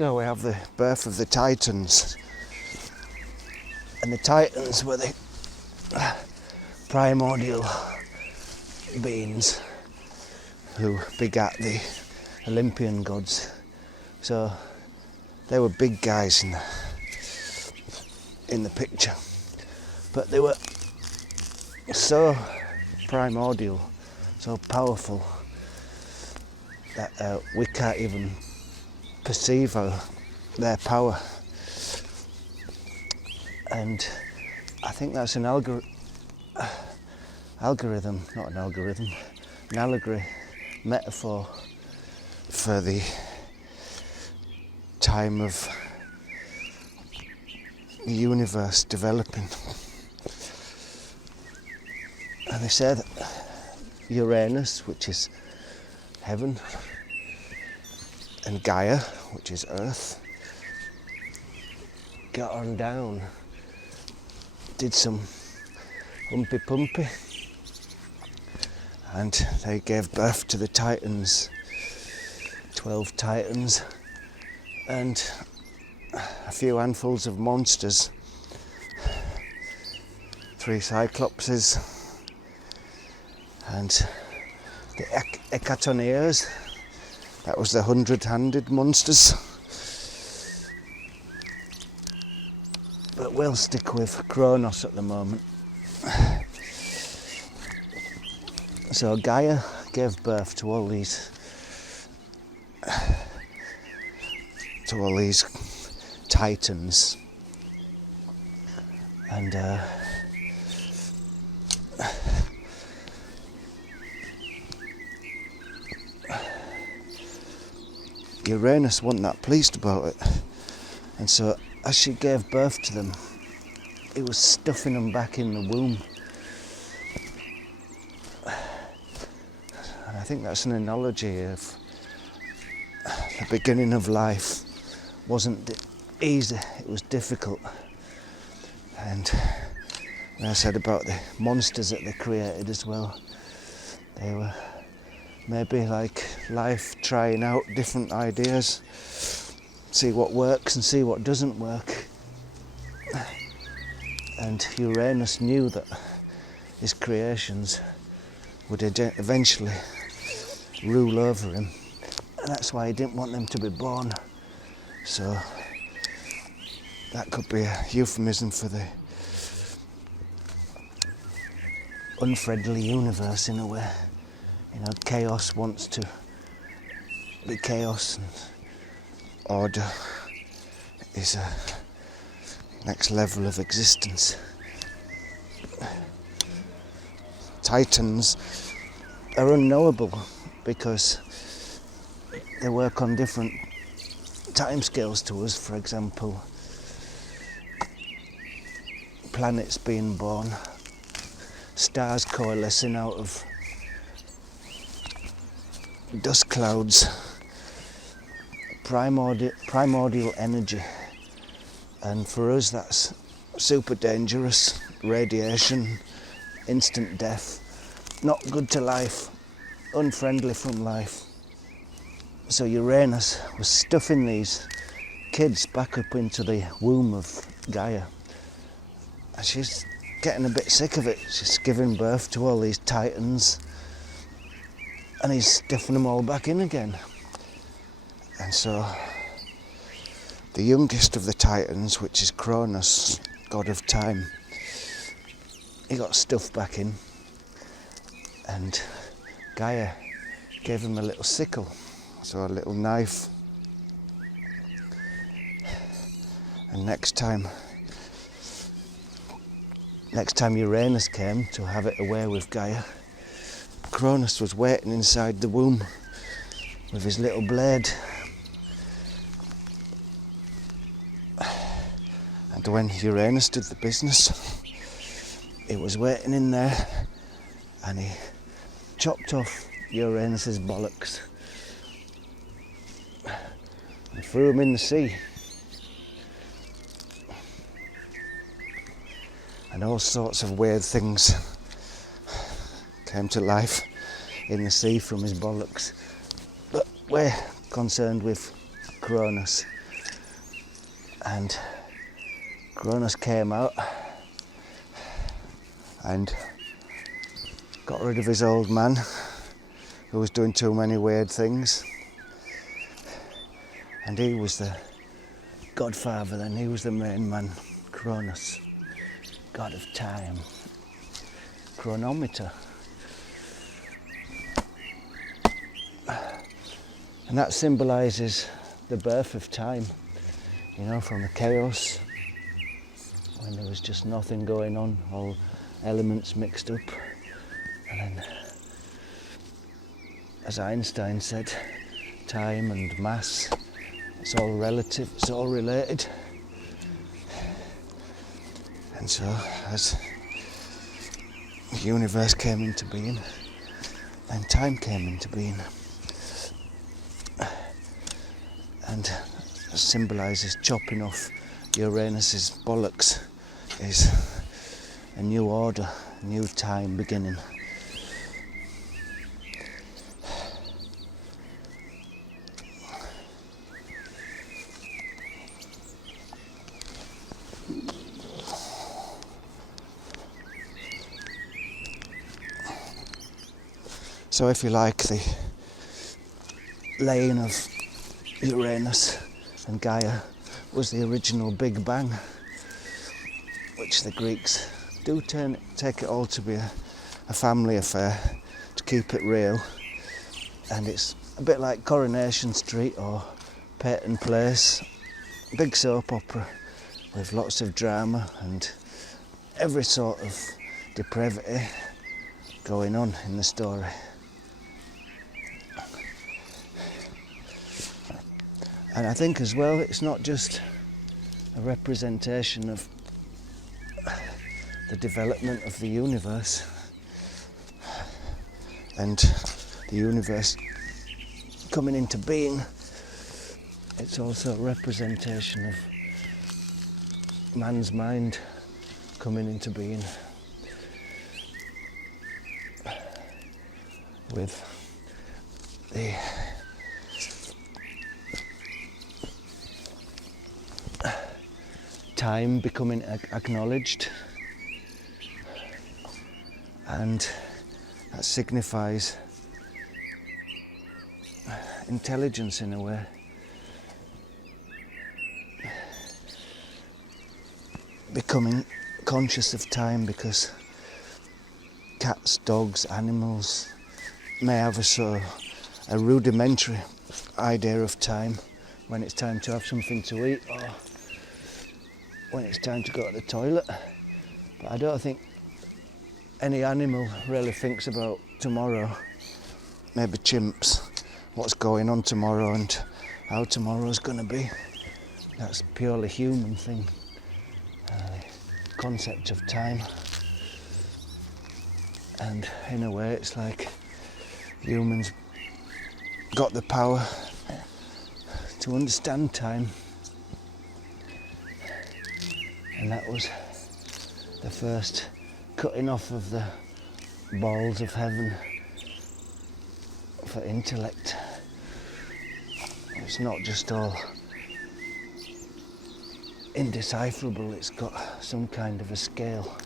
So we have the birth of the Titans, and the Titans were the primordial beings who begat the Olympian gods. So they were big guys in the picture, but they were so primordial, so powerful that we can't even perceive their power. And I think that's an allegory, an allegory, metaphor for the time of the universe developing. And they say that Uranus, which is heaven, and Gaia, which is earth, got on down, did some humpy pumpy, and they gave birth to the Titans, 12 Titans, and a few handfuls of monsters, 3 Cyclopses, and the Hecatoneers, that was the 100-handed monsters. But we'll stick with Kronos at the moment. So Gaia gave birth to all these Titans, and Uranus wasn't that pleased about it, and so as she gave birth to them, he was stuffing them back in the womb. And I think that's an analogy of the beginning of life wasn't easy, it was difficult. And when I said about the monsters that they created as well, they were maybe like life, trying out different ideas, see what works and see what doesn't work. And Uranus knew that his creations would eventually rule over him, and that's why he didn't want them to be born. So that could be a euphemism for the unfriendly universe in a way. You know, chaos wants to be chaos, and order is a next level of existence. Titans are unknowable because they work on different timescales to us. For example, planets being born, stars coalescing out of dust clouds, primordial energy, and for us that's super dangerous, radiation, instant death, not good to life, unfriendly from life. So Uranus was stuffing these kids back up into the womb of Gaia, and she's getting a bit sick of it. She's giving birth to all these Titans, and he's stuffing them all back in again. And so the youngest of the Titans, which is Kronos, god of time, he got stuffed back in, and Gaia gave him a little sickle, so a little knife. And next time Uranus came to have it away with Gaia, Kronos was waiting inside the womb with his little blade. And when Uranus did the business, he was waiting in there, and he chopped off Uranus's bollocks and threw him in the sea. And all sorts of weird things came to life in the sea from his bollocks. But we're concerned with Kronos, And Cronus came out and got rid of his old man who was doing too many weird things. And he was the godfather then, he was the main man, Cronus, god of time, chronometer. And that symbolises the birth of time, you know, from the chaos, when there was just nothing going on, all elements mixed up. And then, as Einstein said, time and mass, it's all relative, it's all related. And so, as the universe came into being, then time came into being. And symbolises chopping off Uranus's bollocks, is a new order, a new time beginning. So if you like, the laying of Uranus and Gaia was the original Big Bang, which the Greeks do take it all to be a family affair, to keep it real. And it's a bit like Coronation Street or Peyton Place, big soap opera with lots of drama and every sort of depravity going on in the story. And I think as well, it's not just a representation of the development of the universe and the universe coming into being. It's also a representation of man's mind coming into being with the time becoming acknowledged, and that signifies intelligence in a way. Becoming conscious of time, because cats, dogs, animals may have a rudimentary idea of time, when it's time to have something to eat or when it's time to go to the toilet. But I don't think any animal really thinks about tomorrow. Maybe chimps, what's going on tomorrow and how tomorrow's going to be. That's a purely human thing, the concept of time. And in a way it's like humans got the power to understand time. And that was the first cutting off of the balls of heaven for intellect. It's not just all indecipherable, it's got some kind of a scale.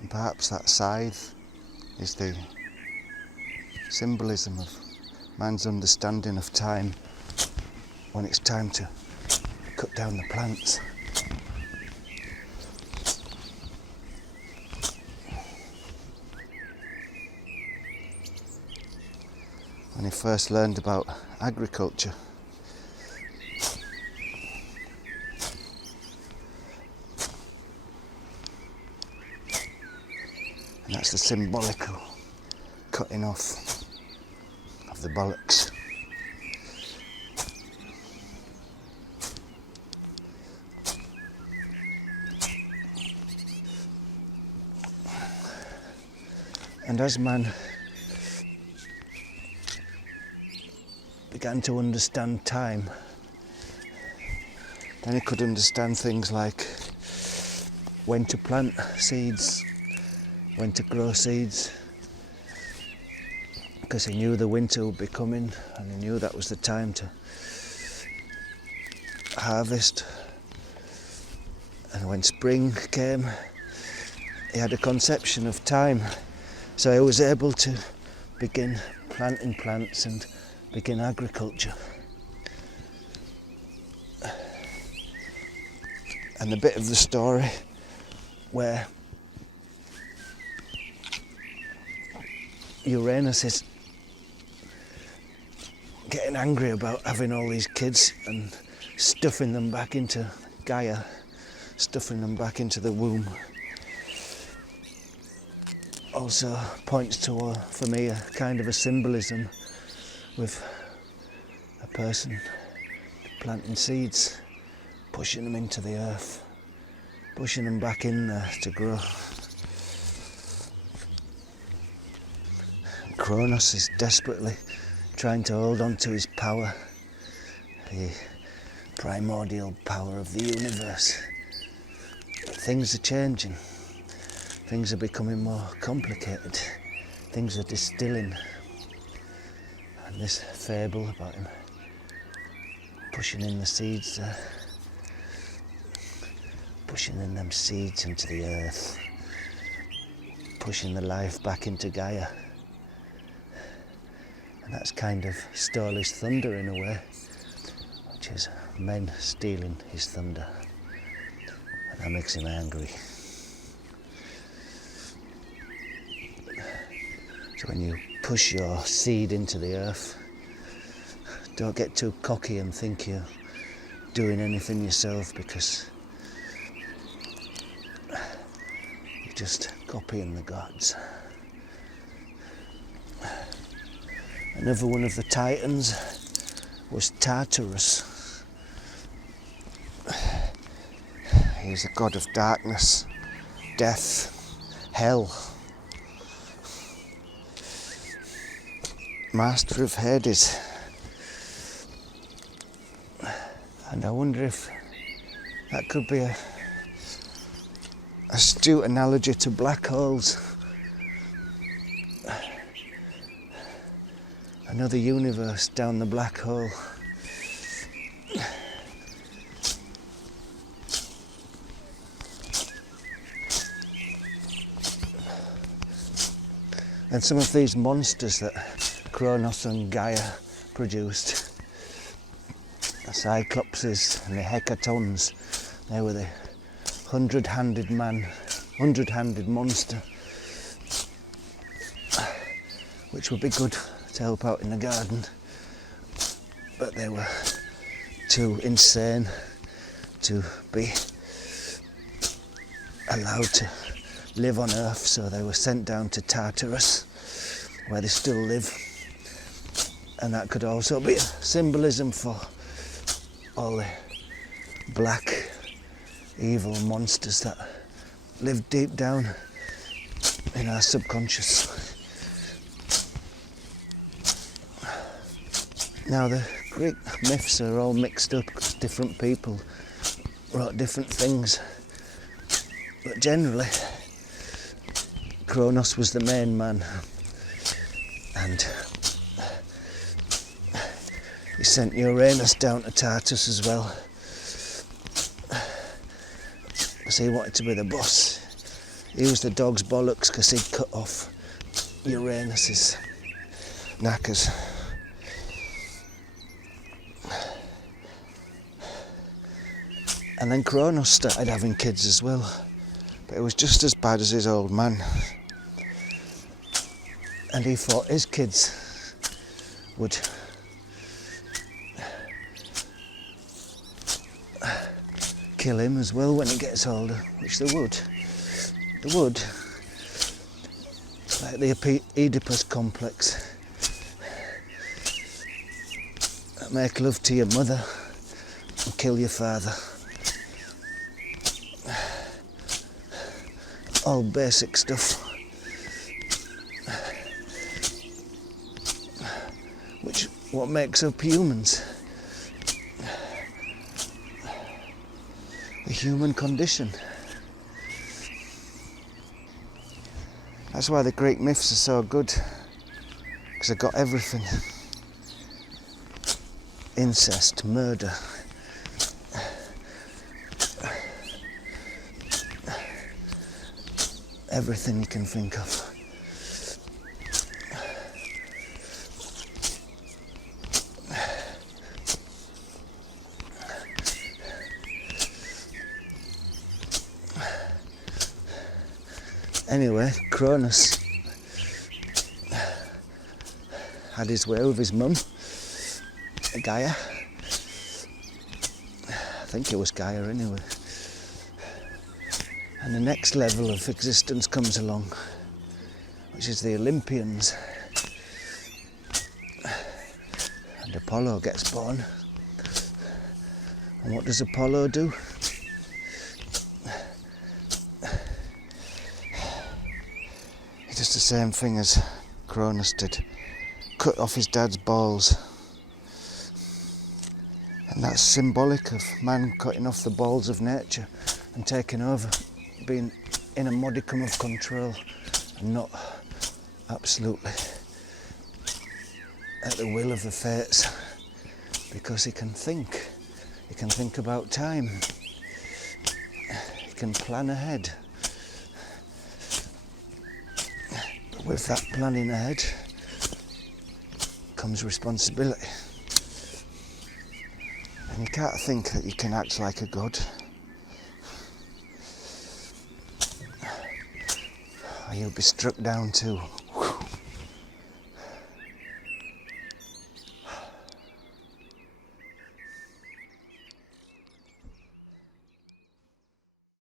And perhaps that scythe is the symbolism of man's understanding of time when it's time to cut down the plants. When he first learned about agriculture, and that's the symbolical cutting off of the bollocks. And as man began to understand time, then he could understand things like when to plant seeds, when to grow seeds, because he knew the winter would be coming, and he knew that was the time to harvest. And when spring came, he had a conception of time, so he was able to begin planting plants and begin agriculture. And the bit of the story where Uranus is getting angry about having all these kids and stuffing them back into Gaia, stuffing them back into the womb, also points to, for me, a kind of a symbolism with a person planting seeds, pushing them into the earth, pushing them back in there to grow. Kronos is desperately trying to hold on to his power, the primordial power of the universe. But things are changing. Things are becoming more complicated. Things are distilling. And this fable about him pushing in the seeds there, pushing in them seeds into the earth, pushing the life back into Gaia. And that's kind of stole his thunder in a way, which is men stealing his thunder. And that makes him angry. So when you push your seed into the earth, don't get too cocky and think you're doing anything yourself, because you're just copying the gods. Another one of the Titans was Tartarus. He's a god of darkness, death, hell, master of Hades. And I wonder if that could be a astute analogy to black holes. Another universe down the black hole. And some of these monsters that Kronos and Gaia produced, the Cyclopses and the Hecatons, they were the hundred-handed monster, which would be good to help out in the garden, but they were too insane to be allowed to live on Earth, so they were sent down to Tartarus, where they still live. And that could also be a symbolism for all the black, evil monsters that live deep down in our subconscious. Now, the Greek myths are all mixed up, because different people wrote different things. But generally, Kronos was the main man, and he sent Uranus down to Tartarus as well, because he wanted to be the boss. He was the dog's bollocks because he'd cut off Uranus's knackers. And then Kronos started having kids as well, but it was just as bad as his old man. And he thought his kids would kill him as well when he gets older, which they would. They would. Like the Oedipus complex. Make love to your mother and kill your father. All basic stuff, which what makes up humans, the human condition. That's why the Greek myths are so good, because I got everything. Incest, murder, everything you can think of. Anyway, Cronus had his way with his mum, Gaia. I think it was Gaia anyway. And the next level of existence comes along, which is the Olympians. And Apollo gets born. And what does Apollo do? He does the same thing as Cronus did. Cut off his dad's balls. And that's symbolic of man cutting off the balls of nature and taking over, being in a modicum of control and not absolutely at the will of the fates, because he can think about time, he can plan ahead. But with that planning ahead comes responsibility. And you can't think that you can act like a god, or you'll be struck down too.